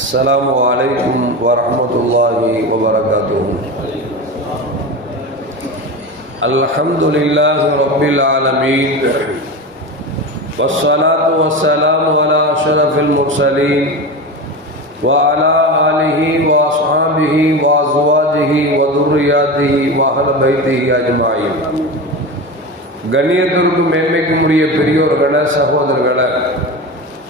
السلام عليكم ورحمة الله وبركاته الحمد لله رب العالمين والصلاة والسلام على أشرف المرسلين وعلى آله وأصحابه وأزواجه وذرياته وأهل بيته أجمعين கண்ணியத்திற்கும் மேன்மைக்கும் உரிய பெரியோர்கள சகோதரர்கள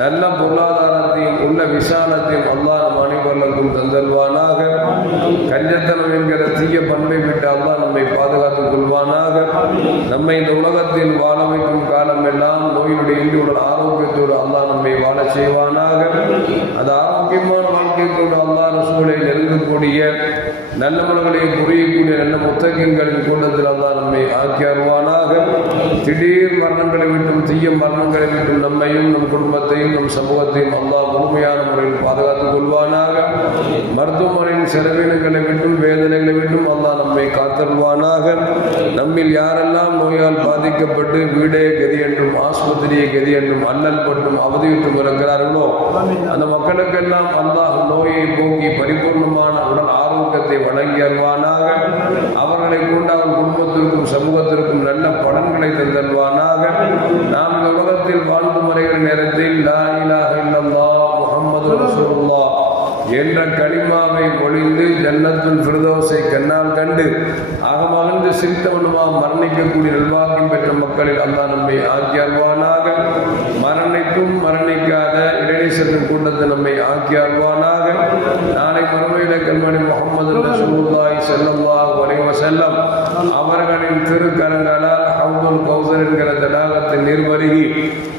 நல்ல பொருளாதாரத்தையும் உள்ள விசாலத்தையும் அல்லா நம் அனைவர்களுக்கும் தந்தல்வானாக. கஞ்சத்தனம் என்கிற தீய பண்பை விட்டு அல்லா நம்மை பாதுகாத்துக் கொள்வானாக. நம்மை இந்த உலகத்தில் வாழ வைக்கும் காலம் எல்லாம் நோயினுடைய இன்றுள்ள ஆரோக்கியத்தோடு அல்லா நம்மை வாழ செய்வானாக. அது ஆரோக்கியமான வாழ்க்கை அல்லா ரசூலை நெருங்கக்கூடிய நல்லவர்களையும் புரியக்கூடிய நல்ல புத்தகங்களின் கூட்டத்தில் அல்லா நம்மை ஆக்கி அருவானாக திடீர் மரணங்களை விட்டும் தீய மரணங்களை விட்டும் நம்மையும் நம் குடும்பத்தையும் நம் சமூகத்தையும் அல்லா முழுமையான முறையில் பாதுகாத்துக் கொள்வானாக. மருத்துவமனையின் செலவினங்களை விட்டும் வேதனைகளை விட்டும் நம்மை காத்தல்வானாக நம்மில் யாரெல்லாம் நோயால் பாதிக்கப்பட்டு வீடே கதி என்றும் ஆஸ்பத்திரியை கதி என்றும் அல்லல் பட்டும் அவதியுற்றும் வருகிறார்களோ அந்த மக்களுக்கெல்லாம் அல்லாஹ் நோயை போக்கி பரிபூர்ணமான உடல் ஆரோக்கியத்தை வழங்கி அல்வானாக அவர்களை கொண்டு அவர் குடும்பத்திற்கும் சமூகத்திற்கும் நல்ல பலன்களை தந்தல்வானாக நாம் உலகத்தில் வாழ்ந்து மறைகிற நேரத்தில் லா இலாஹ இல்லல்லாஹ் முஹம்மது ரசூலுல்லாஹ். என்ற களிமாவை ஒழிந்து ஜன்னத்துள் பிரதோசை கண்ணால் கண்டு அகமகிழ்ந்து சிரித்தவனுமா மரணிக்கக்கூடிய நல்வாக்கியம் பெற்ற மக்களில் அல்லா நம்மை ஆக்கியல்வானாக மரணிக்கும் மரணிக்காக மரணிக்காத இடைநேசத்தின் கூட்டத்தை நம்மை ஆக்கி அல்வானாக நாளை மறுமையில கண்மணி முகமது ரசூல்லாய் செல்லம்மா வரைவ செல்லம் அவர்களின் திருக்கரங்களால் ஹவுதுல் கௌசர் என்கிற தடாகத்தின் நீர்வருகி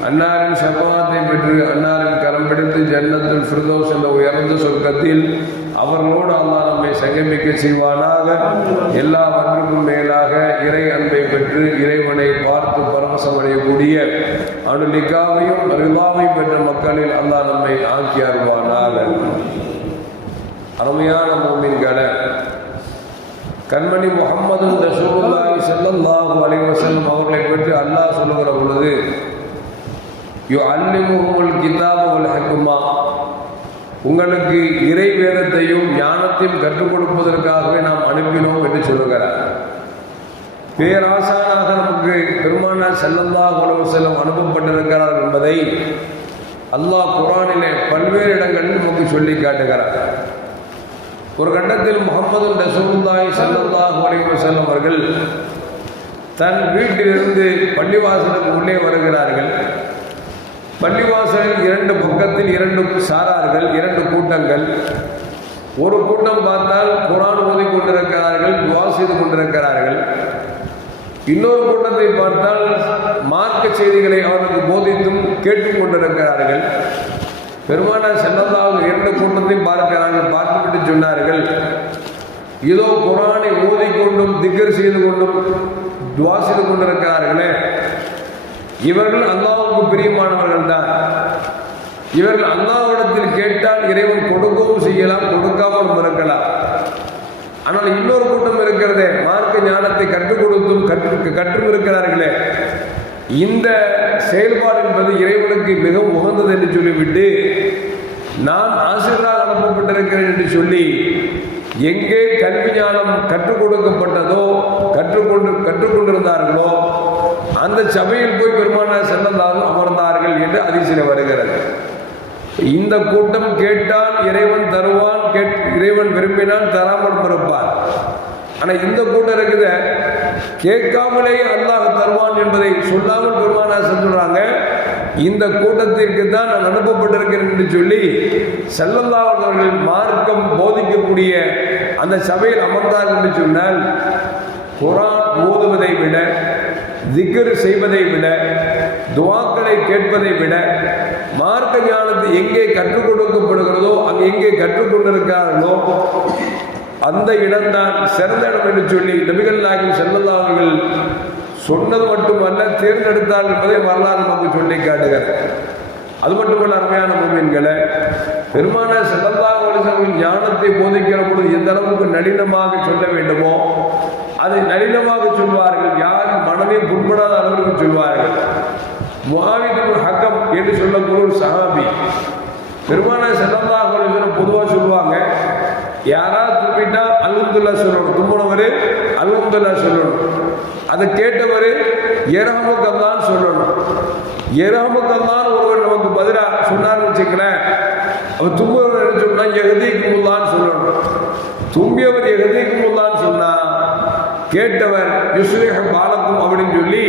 அன்னாரின் சபாத்தை பெற்று அன்னாரின் கரம் பிடித்து ஜன்னத்தில் ஃபிர்தோஸ் என்ற உயர்ந்த சொர்க்கத்தில் அவர்களோடு அல்லா நம்மை சங்கமிக்க செய்வானாக. எல்லாவற்றுக்கும் மேலாக இறை பெற்று இறைவனை பார்த்து பரவசமடையக்கூடிய அணுலிக்காவையும் ரிவாவையும் பெற்ற மக்களில் அல்லாஹ் நம்மை ஆக்கி அருவானாக அருமையான மூமின்கள கண்மணி முகமது ரசூலுல்லாஹி ஸல்லல்லாஹு அலைஹி வஸல்லம் அவர்களை பற்றி அல்லாஹ் சொல்லுகிற பொழுது யு அல்லிமுல் கிதாப வல் ஹிக்மா. உங்களுக்கு இறை வேதத்தையும் ஞானத்தையும் கற்றுக் கொடுப்பதற்காகவே நாம் அனுப்பினோம் என்று சொல்லுகிறார். பேராசானாக நமக்கு பெருமானார் செல்லந்தா உலக செல்லம் அனுப்பப்பட்டிருக்கிறார் என்பதை அல்லாஹ் குரானிலே பல்வேறு இடங்களில் நமக்கு சொல்லி காட்டுகிறார். ஒரு கட்டத்தில் முகமது ரசூல்லாய் செல்லந்தா அலைஹி செல்லம் அவர்கள் தன் வீட்டிலிருந்து பள்ளிவாசலுக்கு உள்ளே வருகிறார்கள். பள்ளிவாசலில் இரண்டு பக்கத்தில் இரண்டு சாரார்கள் இரண்டு கூட்டங்கள். ஒரு கூட்டம் பார்த்தால் குரான் ஓதி கொண்டிருக்கிறார்கள் துவா செய்து கொண்டிருக்கிறார்கள். இன்னொரு கூட்டத்தை பார்த்தால் மார்க்க செய்திகளை அவர்களுக்கு போதித்தும் கேட்டுக் கொண்டிருக்கிறார்கள் பெருமானார் செல்லந்தாவது இரண்டு கூட்டத்தையும் பார்க்கிறார்கள் பார்த்துவிட்டு சொன்னார்கள். இதோ குரானை ஊதிக்கொண்டும் திக்கர் செய்து கொண்டும் துவா செய்து கொண்டிருக்கிறார்களே. இவர்கள் அல்லாவுக்கு பிரியமானவர்கள் தான் இவர்கள் அல்லாவிடத்தில் கேட்டால் இறைவன் கொடுக்கவும் செய்யலாம் கொடுக்காமலும் இருக்கலாம். ஆனால் இன்னொரு கூட்டம் இருக்கிறதே மார்க்க ஞானத்தை கற்றுக் கொடுத்தும் கற்று கற்றும் இருக்கிறார்களே இந்த செயல்பாடு என்பது இறைவனுக்கு மிகவும் உகந்தது என்று சொல்லிவிட்டு நான் ஆசிரியராக அனுப்பப்பட்டிருக்கிறேன் என்று சொல்லி எங்கே கல்வி ஞானம் கற்றுக் கொடுக்கப்பட்டதோ கற்றுக்கொண்டு கற்றுக்கொண்டிருந்தார்களோ அந்த சபையில் போய் பெருமானார் செல்லந்தாலும் அமர்ந்தார்கள் என்று அதிசயம் வருகிறது. இந்த கூட்டம் கேட்டால் இறைவன் தருவான் கேட் இறைவன் விரும்பினால் தராமல் இருப்பார் ஆனால் இந்த கூட்டம் இருக்குது கேட்காமலேயே அல்லாஹ் தருவான் என்பதை சொல்லாமல் பெருமானா சொல்றாங்க இந்த கூட்டத்திற்கு தான் நான் அனுப்பப்பட்டிருக்கிறேன் என்று சொல்லி செல்லல்லாதவர்கள் மார்க்கம் போதிக்கக்கூடிய அந்த சபையில் அமர்ந்தார் என்று சொன்னால் குரான் ஓதுவதை விட திக்ரு செய்வதை விட துவாக்களை கேட்பதை விட மார்க்க ஞானத்தை எங்கே கற்றுக் கொடுக்கப்படுகிறதோ அங்கே எங்கே கற்றுக்கொண்டிருக்கிறார்களோ அந்த இடம்தான் சிறந்த இடம் என்று சொல்லி நபிகள் நாயகம் செல்லல்லா சொன்னது மட்டுமல்ல தேர்ந்தெடுத்தால் என்பதை வரலாறு நமக்கு சொல்லி காட்டுகிறார் அது மட்டுமல்ல அருமையான மூமின்களை பெருமான செல்லல்லா அவர்கள் ஞானத்தை போதிக்கிற பொழுது எந்த அளவுக்கு நளினமாக சொல்ல வேண்டுமோ அதை நளினமாக சொல்வார்கள். யார் மனதை புண்படாத அளவிற்கு சொல்வார்கள். முகாவிதன் ஹக்கம் என்று சொல்லக்கூடிய ஒரு சகாபி பெருமான செல்லல்லா அவர்கள் பொதுவாக சொல்லுவாங்க யாராவது துப்பிட்டா அல்ஹம்துல்லா சொல்லணும் தும்பினவர் அல்ஹம்துல்லா சொல்லணும் அதை கேட்டவர் ஏராமக்கல்லான்னு சொல்லணும் ஏராமக்கல்லான்னு ஒருவர் நமக்கு பதிலாக சொன்னார்னு வச்சுக்கிறேன் அவர் தும்புறவர் என்ன சொன்னா எகதீக்குமுல்லான்னு சொல்லணும் தும்பியவர் எகதீக்குமுல்லான்னு சொன்னா கேட்டவர் யுஸ்ரேக பாலக்கும் அப்படின்னு சொல்லி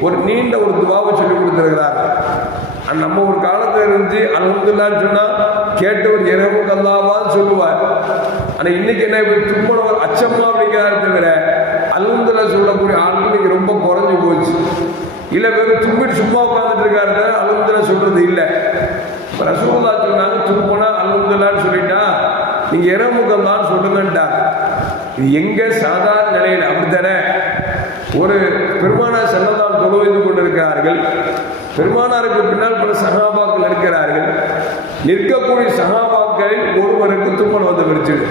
ஒரு நீண்ட ஒரு துவாவை சொல்லி கொடுத்துருக்கிறார். நம்ம ஒரு காலத்தில் இருந்து அல்ஹம்துலில்லாஹ்னு சொன்னா கேட்டவர் இரவு கல்லாவான்னு சொல்லுவார். ஆனா இன்னைக்கு என்ன இப்படி தும்பனவர் அச்சம்மா அப்படிங்கிறத தவிர அல்ஹம்துலில்லாஹ் சொல்லக்கூடிய ஆட்கள் இன்னைக்கு ரொம்ப குறைஞ்சு போச்சு. இல்லை வெறும் தும்பிட்டு சும்மா உட்காந்துட்டு இருக்காரு அல்ஹம்துலில்லாஹ் சொல்றது இல்லை. இப்ப சொன்னாங்க தும்பனா அல்ஹம்துலில்லாஹ்னு சொல்லிட்டா நீங்க இரவு தான் சொல்லுங்கன்ட்டா இது எங்க சாதாரண நிலையில அப்படித்தானே? ஒரு பெருமானார் செல்லலாம் தொழுவைந்து கொண்டிருக்கிறார்கள். பெருமானாருக்கு பின்னால் பல சகாபாக்கள் இருக்கிறார்கள். நிற்கக்கூடிய சகாபாக்களில் ஒருவருக்கு தும்மல் வந்து விரிச்சிடு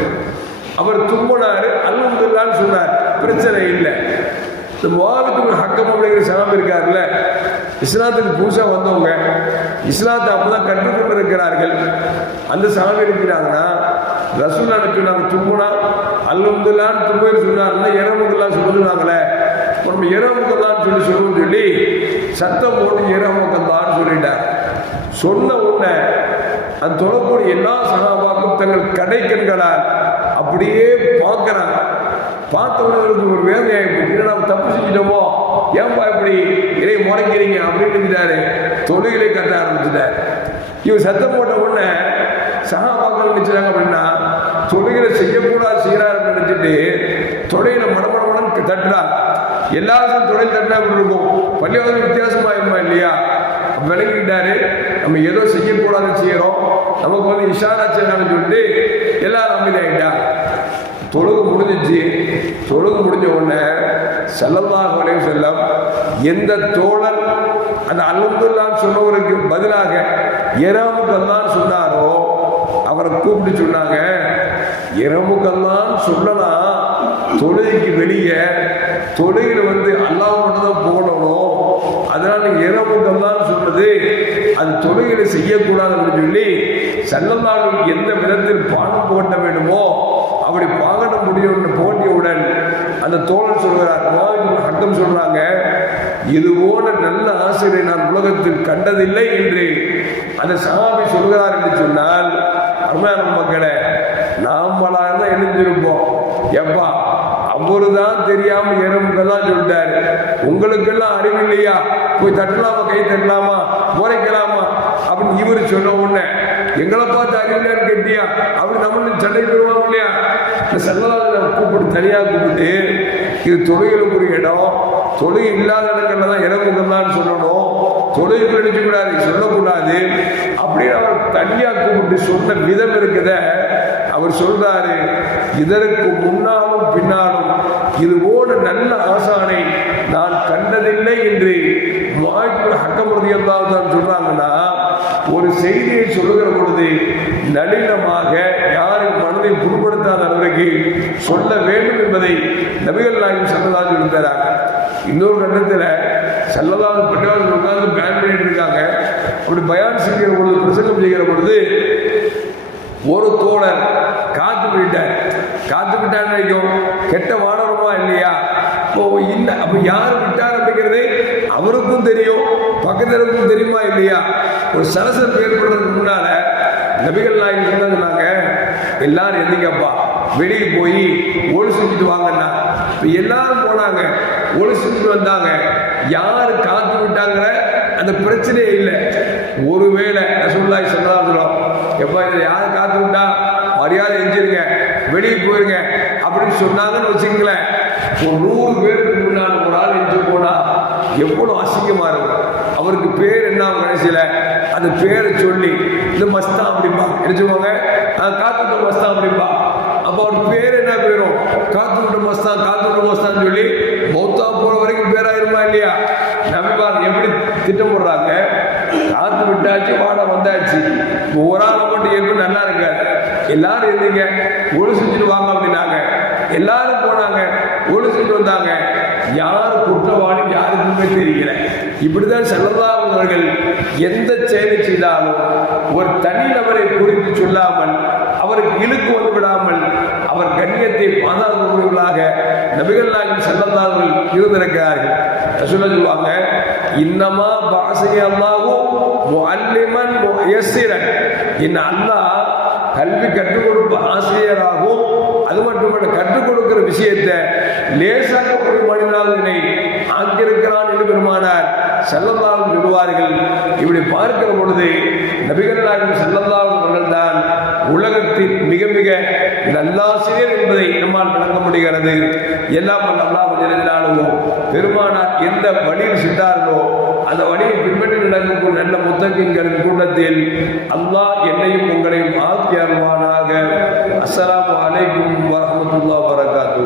அவர் தும்பினாரு அல்ஹம்துலில்லாஹ்னு சொன்னார் பிரச்சனை இல்லை. இந்த முவாவித்துக்கு ஹக்கம் அப்படிங்கிற சகாம் இருக்காருல்ல இஸ்லாத்துக்கு புதுசாக வந்தவங்க இஸ்லாத்தை அப்பதான் கற்றுக்கொண்டு இருக்கிறார்கள். அந்த சகாம் இருக்கிறாங்கன்னா ரசூல் அனுப்பினாங்க தும்புனா அல்ஹம்துலில்லாஹ்னு தும்பையில் சொன்னார்னா இரவுக்கெல்லாம் சொல்லுனாங்களே நம்ம இரவுக்கெல்லாம் சொல்லி சொல்லுவோம் சொல்லி சத்தம் போட்டு இரவுக்கெல்லாம் சொல்லிட்டார். சொன்ன உடனே அந்த தொழக்கூடிய எல்லா சகாபாக்கும் தங்கள் கடை கண்களால் அப்படியே பார்க்கிறாங்க. பார்த்தவர்களுக்கு ஒரு வேதனையாக போச்சு நம்ம தப்பு செஞ்சிட்டோமோ? ஏன்பா இப்படி இதை முறைக்கிறீங்க அப்படின்னு இருந்தாரு தொழுகளை கட்ட ஆரம்பிச்சுட்டார். இவர் சத்தம் போட்ட உடனே சகாபாக்கள் நினைச்சாங்க அப்படின்னா தொழுகளை செய்யக்கூடாது செய்யறாருன்னு நினைச்சிட்டு தொடையில மடமடமடன்னு தட்டுறாங்க. எல்லாருக்கும் துணை தட்டினா இருக்கும்? பள்ளிவாசல் வித்தியாசமா இருமா இல்லையா? விளங்கிட்டாரு நம்ம ஏதோ செய்யக்கூடாது செய்யறோம். நமக்கு வந்து இஷாரா செய்யணும்னு சொல்லிட்டு எல்லாரும் அமைதியாகிட்டாங்க தொழுகு முடிஞ்சிச்சு. தொழுகு முடிஞ்ச உடனே செல்லமாக அலைஹி செல்லம் எந்த தோழர் அந்த அல்ஹம்துலில்லாஹ் சொன்னவருக்கு பதிலாக இரவுக்கெல்லாம் சொன்னாரோ அவரை கூப்பிட்டு சொன்னாங்க. இரவுக்கெல்லாம் சொல்லலாம் தொழுகைக்கு வெளியே தொழுகையில் வந்து அல்லாஹ் மட்டும் தான் போடணும். அதனால நீங்க தான் சொல்றது அது தொழுகையில் செய்யக்கூடாது அப்படின்னு சொல்லி செல்லல்லாஹு எந்த விதத்தில் பாடம் போட்ட வேண்டுமோ அப்படி பாகன முடியும் போட்டியவுடன் அந்த தோழர் சொல்கிறார் அர்த்தம் ஹக்கம் சொல்றாங்க இது போல நல்ல ஆசிரியரை நான் உலகத்தில் கண்டதில்லை என்று அந்த சகாபி சொல்கிறார் என்று சொன்னால் அருமையான மக்களை நாம்பளாக தான் எழுந்திருப்போம் எப்பா அவரு தான் தெரியாம எறும்புக்கெல்லாம் சொல்லிட்டாரு. உங்களுக்கெல்லாம் அறிவு இல்லையா? போய் தட்டலாமா கை தட்டலாமா? முறைக்கலாமா அப்படின்னு இவர் சொன்ன உடனே எங்களை பார்த்து அறிவிலான்னு கேட்டியா? அப்படி நம்ம சண்டை பெறுவாங்க இல்லையா? இந்த கூப்பிட்டு தனியாக கூப்பிட்டு இது தொழுகைகளுக்குரிய இடம். தொழுகை இல்லாத இடங்கள்ல தான் இறங்குகள் தான் சொல்லணும். தொழுகைக்கு எடுக்கக்கூடாது சொல்லக்கூடாது. அப்படின்னு அவர் தனியாக கூப்பிட்டு சொன்ன விதம் இருக்குத. அவர் சொல்றாரு இதற்கு முன்னாலும் பின்னாலும் இது நல்ல ஆசானை நான் கண்டதில்லை என்று வாழ்க்கை ஹக்கமுறுதியெல்லாம் தான் சொல்றாங்கன்னா ஒரு செய்தியை சொல்லுகிற பொழுது நளினமாக யாரும் மனதை புண்படுத்தாத அளவிற்கு சொல்ல வேண்டும் என்பதை நபிகள் நாயகம் செல்லதாக இருந்தார் இன்னொரு கட்டத்தில் செல்லதாக பெற்றவர்கள் உட்கார்ந்து பேன் பண்ணிட்டு இருக்காங்க. அப்படி பயான் செய்கிற பொழுது பிரசங்கம் செய்கிற பொழுது ஒரு தோழர் காத்து விட்டார். காத்து விட்டார் வரைக்கும் கெட்ட மாணவருமா இல்லையா? இப்போ இல்லை அப்போ யார் விட்டார் அப்படிங்கிறது அவருக்கும் தெரியும் பக்கத்தினருக்கும் தெரியுமா இல்லையா? ஒரு சலசலப்பு ஏற்படுறதுக்கு முன்னால நபிகள் நாயகம் சொன்னாங்க எல்லாரும் எந்திங்கப்பா வெளியே போய் ஒழு செஞ்சுட்டு வாங்கண்ணா. இப்போ எல்லாரும் போனாங்க ஒழு செஞ்சுட்டு வந்தாங்க. யார் காத்து விட்டாங்கிற அந்த பிரச்சனையே இல்லை. ஒருவேளை ரசூல்லாய் சொல்லலாம் எப்பா இதில் யார் காத்து விட்டா? மரியாதை எஞ்சிருங்க வெளியே போயிருங்க. அப்படின்னு சொன்னாங்கன்னு வச்சுங்களேன் ஒரு நூறு பேருக்கு முன்னால் ஒரு ஆள் எஞ்சி போனா எவ்வளோ அசிங்கமாக இருக்கும். அவருக்கு பேர் என்ன கடைசியில்? அந்த பேரை சொல்லி இந்த மஸ்தா அப்படிம்பா. நினச்சிக்கோங்க சொல்லுவாங்க? காத்துட்டு மஸ்தா அப்படிம்பா. அப்போ அவன் பேர் என்ன போயிடும் காத்துட்டு மஸ்தான் காத்துட்டு மஸ்தான் சொல்லி மௌத்தா போற வரைக்கும் பேராயிருமா இல்லையா? நம்பிபார் எப்படி திட்டம் போடுறாங்க? காத்து விட்டாச்சு வாட வந்தாச்சு. ஒரு ஆளை மட்டும் இருக்கும் நல்லா இருக்காது எல்லாரும் இருந்தீங்க ஒழு செஞ்சுட்டு வாங்க அப்படின்னாங்க. எல்லாரும் போனாங்க. ஒழு செஞ்சுட்டு வந்தாங்க. யார் குற்றவாளி யாருக்குமே தெரியல. இப்படிதான் செல்லதாவர்கள் எந்த செயலை செய்தாலும் ஒரு தனிநபரை குறித்து சொல்லாமல் அவருக்கு இழுக்கு வந்து விடாமல் அவர் கண்ணியத்தை பாதாளர்களாக நபிகள் நாயகம் செல்லதாவர்கள் இருந்திருக்கிறார்கள். சொல்ல சொல்லுவாங்க இன்னமா பாசகி அல்லாவும் முஅல்லிமன் முயஸ்ஸிரன். என் அல்லாஹ் கல்வி கற்றுக் கொடுப்ப ஆசிரியராகவும் அது மட்டுமல்ல கற்றுக் கொடுக்கிற விஷயத்தை லேசாக்கக்கூடிய மனிதனால் என்னை ஆக்கியிருக்கிறான் என்று பெருமானார் செல்லந்தாலும் சொல்லுவார்கள் இப்படி பார்க்கிற பொழுது நபிகள் நாயகம் செல்லந்தாலும் அவர்கள் தான் உலகத்தின் மிக மிக நல்லாசிரியர் என்பதை நம்மால் விளங்க முடிகிறது. எல்லாம் அல்லாஹ் ஜெயலலிதாலும் பெருமானார் எந்த வழியில் சென்றார்களோ அந்த வழியை பின்பற்றி நடக்கும் நல்ல முத்தகின்களின் கூட்டத்தில் அல்லாஹ் என்னையும் உங்களையும் ஆக்கி அருவானாக அஸ்ஸலாமு அலைக்கும் வரஹ்மத்துல்லாஹி